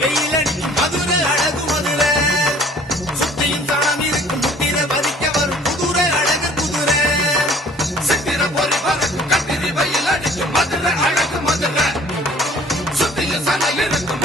வெயில் அடிக்கும் மதுரை அழகு மதுரை சுத்தியும் தளம் இருக்கும் முத்திர பதிக்க வரும் குதிரை அழகு குதிரை சித்திர பொறி பறக்கும் கத்திரி வெயில் அடிக்கும் மதுரை அழகு மதுரை சுத்தியும் சனம் இருக்கும்